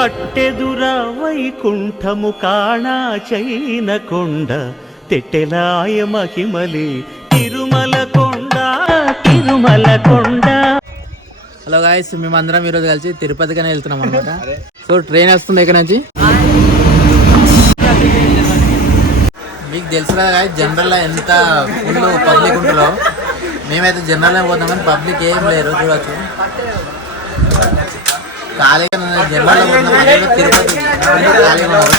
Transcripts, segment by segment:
కట్టెదుర వైకుంఠము కాణా చైన కొండ తెట్టెలాయ మహిమలి తిరుమల కొండ తిరుమల కొండ. హలో గాయస్, మేమందరం ఈరోజు కలిసి తిరుపతిగానే వెళ్తున్నాం అనమాట. సో ట్రైన్ వస్తుంది ఇక్కడ నుంచి. మీకు తెలుసు కదా గాయస్, జనరల్ ఎంత ఫుల్ పబ్లిక్ ఉంటుందో. మేమైతే జనరల్ పోతామని పబ్లిక్ ఏం లేరు, చూడొచ్చు. ఖాళీగా జనరల్ పోతాం, తిరుపతి ఖాళీగా ఉన్నారు.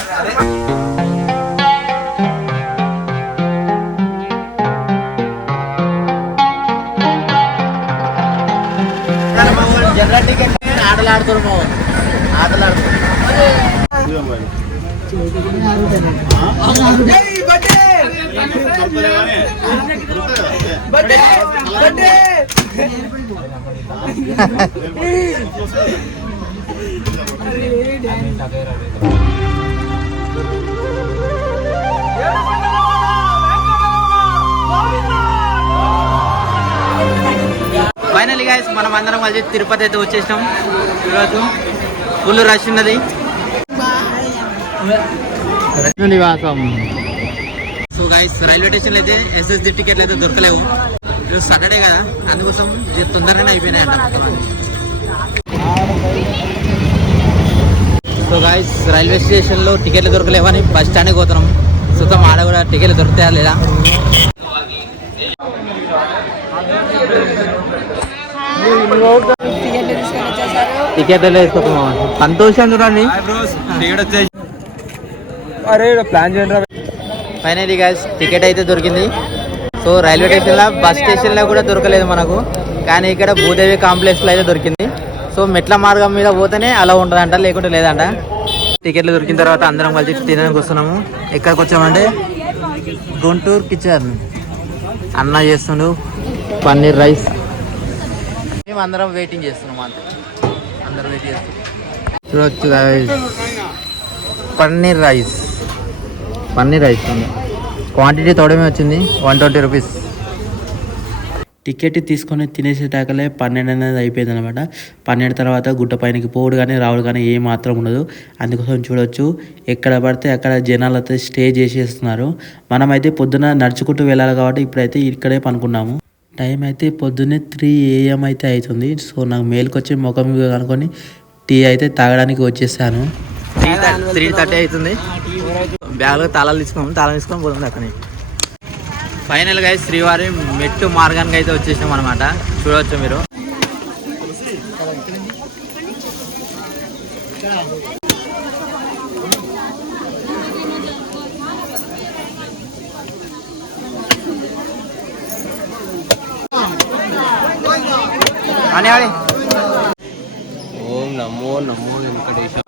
జనరల్ టికెట్ ఆటలాడుతున్నాము, ఆటలాడుతున్నాం. ఫైనల్లీ గైస్, మనం అందరం కలిసి తిరుపతి అయితే వచ్చేసినాం. ఈరోజు ఫుల్ రష్ ఉన్నది. నివాసం. సో గైస్, రైల్వే స్టేషన్లో అయితే ఎస్ఎస్డి టికెట్లు అయితే దొరకలేవు. ఈరోజు సాటర్డే కదా, అందుకోసం తొందరగానే అయిపోయినాయి అంట. సో గైస్, రైల్వే స్టేషన్లో టికెట్లు దొరకలేవని బస్ స్టాండ్కి పోతున్నాం. సుతం ఆడ కూడా టికెట్లు దొరుకుతాయా లేదా. టికెట్ వేసుకుంటున్నాం. సంతోషం చూడండి. ఫైనల్లీ గైస్, టికెట్ అయితే దొరికింది. సో రైల్వే స్టేషన్లో, బస్ స్టేషన్లో కూడా దొరకలేదు మనకు, కానీ ఇక్కడ భూదేవి కాంప్లెక్స్లో అయితే దొరికింది. సో మెట్ల మార్గం మీద పోతేనే అలా ఉంటుందంట, లేకుంటే లేదంట. టికెట్లు దొరికిన తర్వాత అందరం కలిసి తినడానికి వస్తున్నాము. ఎక్కడికి వచ్చామంటే గుంటూరు కిచెన్. అన్న చేస్తుండు పన్నీర్ రైస్. మేము అందరం వెయిటింగ్ చేస్తున్నాం, అంతే. అందరం వెయిట్ చేస్తున్నాం. చూడొచ్చు paneer rice. Paneer rice quantity తోడమే వచ్చింది, 120 రూపీస్. టికెట్ తీసుకొని తినేసేటాకలే 12 అనేది అయిపోయింది అనమాట. 12 తర్వాత గుట్ట పైనకి పోవుడు కానీ రావుడు కానీ ఏ మాత్రం ఉండదు. అందుకోసం చూడొచ్చు, ఎక్కడ పడితే అక్కడ జనాలు అయితే స్టే చేసేస్తున్నారు. మనమైతే పొద్దున నడుచుకుంటూ వెళ్ళాలి కాబట్టి ఇప్పుడైతే ఇక్కడే పనుకున్నాము. టైం అయితే పొద్దున్నే 3 AM అయితే అవుతుంది. సో నాకు మేలుకొచ్చి ముఖం కనుకొని టీ అయితే తాగడానికి వచ్చేసాను. 3:30 అవుతుంది. బ్యాగ్లో తాళాలు తీసుకొని పోతుంది అక్కడి. ఫైనల్గా శ్రీవారి మెట్టు మార్గానికి అయితే వచ్చేసాం అనమాట. చూడవచ్చు మీరు. ఓం నమో నమో వెంకటేశ్వర.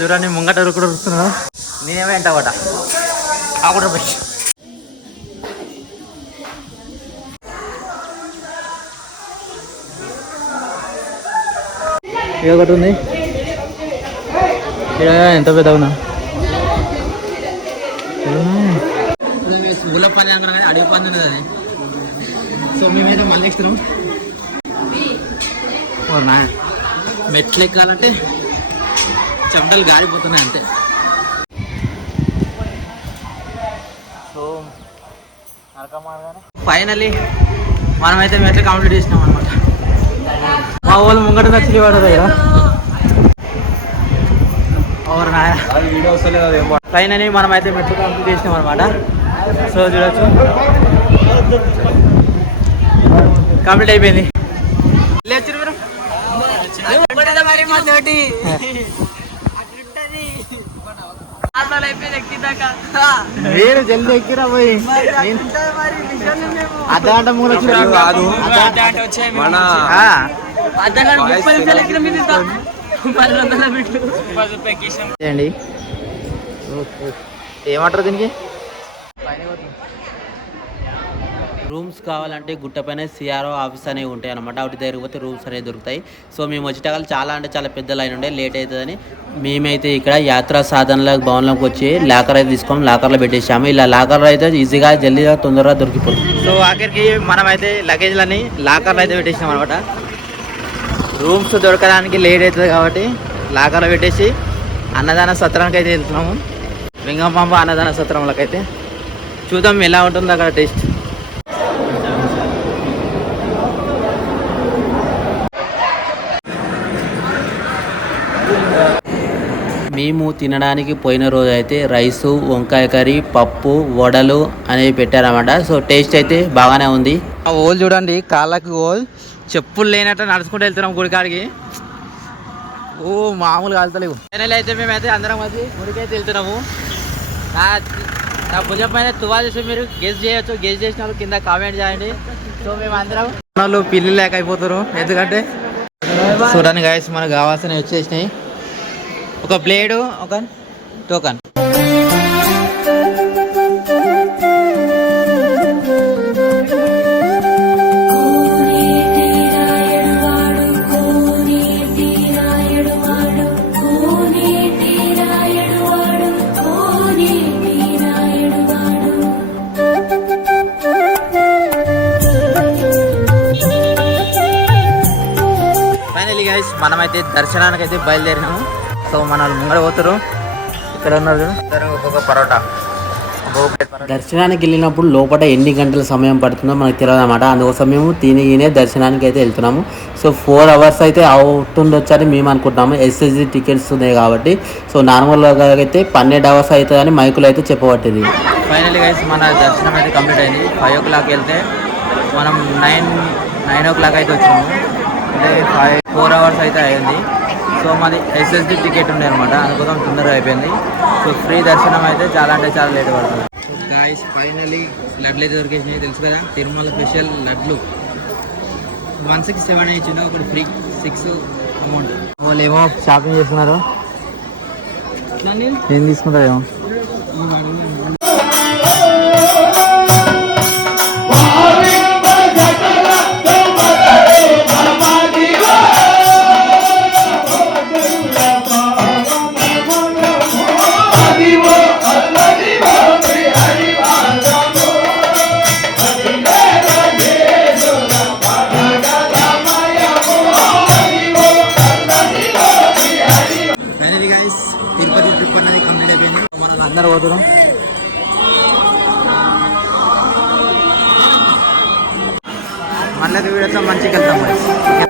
చూడండి, ముంగట కూడా వస్తున్నా. నేనేమో ఎంటబట ఆకుట పోయి ఒకటి ఉంది. ఎంత పెద్ద ఉన్నా ఊళ్ళ పని అనుకున్నా కానీ అడవి పని ఉన్నది అది. సో మేమైతే మళ్ళీ ఎక్కుతున్నాం. మెట్లు ఎక్కాలంటే చెమటలు గారిపోతున్నాయి అంతే. సో ఫైనల్లీ మనమైతే మెట్లు కంప్లీట్ చేసినాం అనమాట. మా వాళ్ళు ముంగట నచ్చి పడదు కదా. ఫైనల్లీ మనమైతే మెట్లు కంప్లీట్ చేసినాం అనమాట. సో చూడొచ్చు, కంప్లీట్ అయిపోయింది. మీరు జల్దీ ఎక్కిరా పోయి అర్ధగంట మూల కాదు. ఏమంటారు దీనికి? రూమ్స్ కావాలంటే గుట్టపైన సిఆర్ఓ ఆఫీస్ అనేవి ఉంటాయి అనమాట. వాటి దగ్గర పోతే రూమ్స్ అనేవి దొరుకుతాయి. సో మేము వచ్చేటప్పుడు చాలా అంటే చాలా పెద్ద లైన్ ఉండే, లేట్ అవుతుందని మేమైతే ఇక్కడ యాత్రా సాధనల భవనంలోకి వచ్చి లాకర్ అయితే తీసుకొని లాకర్లో పెట్టేసాము. ఇలా లాకర్లో అయితే ఈజీగా జల్దీగా తొందరగా దొరికిపోతుంది. సో ఆఖరికి మనమైతే లగేజ్లని లాకర్లో అయితే పెట్టేసాం అనమాట. రూమ్స్ దొరకడానికి లేట్ అవుతుంది కాబట్టి లాకర్లో పెట్టేసి అన్నదాన సత్రానికి అయితే వెళ్తున్నాము. వెంగమాంబ అన్నదాన సత్రంలోకి అయితే చూద్దాం ఎలా ఉంటుందో అక్కడ టేస్ట్. మేము తినడానికి పోయిన రోజు అయితే రైసు, వంకాయ కర్రీ, పప్పు, వడలు అనేవి పెట్టారన్నమాట. సో టేస్ట్ అయితే బాగానే ఉంది. ఆ ఓల్ చూడండి, కాళ్ళకి ఓల్, చెప్పులు లేనట్టు నడుచుకుంటూ వెళ్తున్నాం గుడికాడికి. ఓ మామూలు కాలుతలేవు. ఫైనల్ అయితే మేమైతే అందరం వచ్చి గుడికి అయితే వెళ్తున్నాము. నా భుజం పైన తువా చేసి మీరు గెస్ట్ చేయొచ్చు. గెస్ట్ చేసిన వాళ్ళు కింద కామెంట్ చేయండి. సో మేము అందరం వాళ్ళు పిల్లి లేక అయిపోతారు. ఎందుకంటే చూడండి గాయస్, మనకు కావాల్సినవి వచ్చేసినాయి. ఒక ప్లేడు, ఒక టోకన్. ఫైనలీ గైస్ మనమైతే దర్శనానికి అయితే బయలుదేరినాము. సో మన ముంగడ పోతారు, ఇక్కడ ఉన్నారు ఒక్కొక్క పరోటా. దర్శనానికి వెళ్ళినప్పుడు లోపల ఎన్ని గంటల సమయం పడుతుందో మనకు తెలియదు అనమాట. అందుకోసం మేము తినిగినే దర్శనానికి అయితే వెళ్తున్నాము. సో 4 hours అయితే అవుతుండొచ్చు అని మేము అనుకుంటున్నాము. ఎస్ఎస్జి టికెట్స్ ఉన్నాయి కాబట్టి. సో నార్మల్గా అయితే 12 hours అవుతుందని మైకులు అయితే చెప్పబట్టింది. ఫైనలీ గైస్ మన దర్శనం అయితే కంప్లీట్ అయింది. 5 o'clock వెళ్తే మనం 9 o'clock అయితే వచ్చాము. అంటే 4 hours అయితే అయింది. సో మాది ఎస్ఎస్డి టికెట్ ఉండే అనమాట, అందుకోసం తొందరగా అయిపోయింది. సో ఫ్రీ దర్శనం అయితే చాలా అంటే చాలా లేట్ పడుతుంది. సో గాయస్ ఫైనలీ లడ్లు అయితే దొరికేసినాయి. తెలుసు కదా, తిరుమల స్పెషల్ లడ్లు 167 ఇచ్చిండు, ఒకటి ఫ్రీ 6 అమౌంట్. వాళ్ళు ఏమో షాపింగ్ చేస్తున్నారు, ఏం తీసుకుంటారేమో. తిరుపతి ట్రిప్ అనేది కంప్లీట్ అయిపోయింది. మనం అందరూ పోతున్నాం. మళ్ళీ వీడియోతో మంచిగా వెళ్తాం.